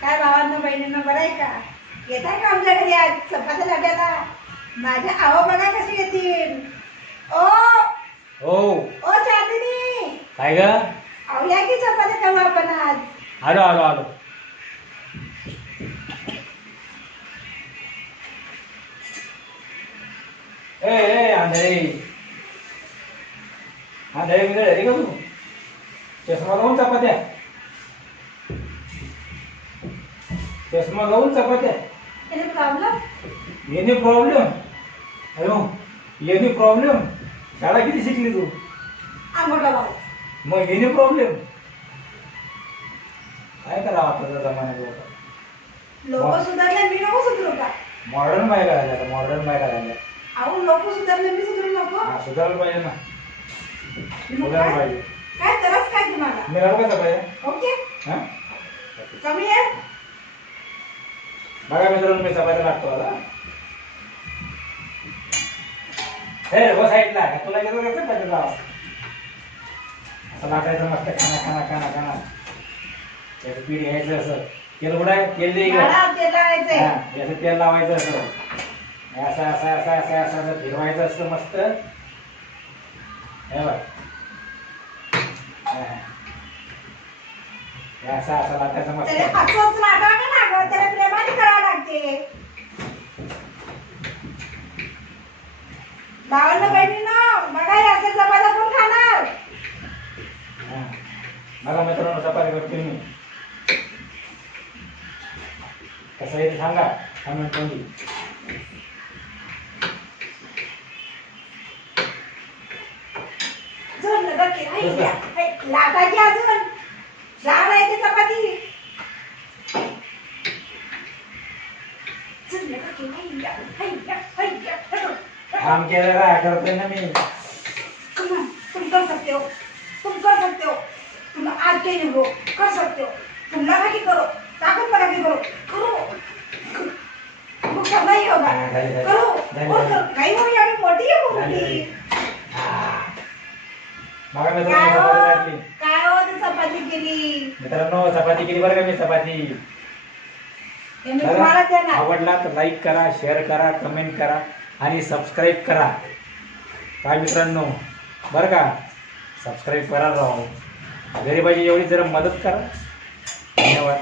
काय भावांना बहिणींना बरं आहे का? येत आहे का आमच्या घरी आज चपात्या लाटायला? माझ्या आवा बघा कशी येतील. ओ हो ओ चांदनी, काय ग? अहो या की चपात्या खाऊ आपण आज. आलो आलो आलो. ए आंधळे आंधळे मी घरी का तू? चष्मा लावून चपात्या, चष्मा लावून चपात्या. त्याने प्रॉब्लेम? येणे प्रॉब्लेम? अयो येणे प्रॉब्लेम. शाळा किती शिकली तू? अंगोटा बाळ. मग येणे प्रॉब्लेम. काय करावं आताच्या जमान्यात? लोक सुधारले, मी नको सुधरू का? मॉडर्न बायका झाल्या, मॉडर्न बायका झाल्या. अहो लोक सुधारले, मी सुधरू नको? हा सुधारलं पाहिजे ना, मग सुधारलं काय? पाहिजे. काय तरच काय तुम्हाला? मी राहू कसं पाहिजे? ओके हा कमी आहे. बघा मित्रांनो, मी चपात्या लागतो आता. हे बस साईडला तुला गेलं कसं पाहिजे लावा. असं लाटायचं मस्त खाना खाना खाना खाना. त्याचं पीठ घ्यायचं असं. तेल उडाय तेल दे मला तेल लावायचंय. याचं तेल लावायचं असं असं असं असं असं असं असं फिरवायचं असतं मस्त. हे बघ असं असं लाटायचं मस्त. त्याला असंच लाटावं नाही लागत, त्याला प्रेमाने करावं लागते. भावांना बहिणींनो बघा या अशा चपात्या कोण खाणार? बघा मित्रांनो, चपाती करते मी. कसं आहे ते सांगा कमेंट मध्ये. झोन नका की, लाटायची अजून जाड आहे ती चपाती. झोन नका की, हैया, हैया, हैया, हैया. काम केलं काय करते ना मी. तुम कर सकते हो, तुम कर सकते हो, तुम आज के लिए हो कर सकते हो, तुम लगा के करो, ताकत लगा के करो, करो, वो करना ही होगा, करो और करो. नहीं हो यार, मोटी है वो मोटी. बघा मित्रांनो, चपाती टाकली. काय हो ती चपाती केली? मित्रांनो चपाती केली बरं का मी. चपाती मी तुम्हाला जरा देणार. आवडला तर लाईक करा, शेअर करा, कमेंट करा आणि सबस्क्राईब करा. काय मित्रांनो बरं का, सबस्क्राईब करा राव. गरीबाची एवढी जरा मदत करा. धन्यवाद.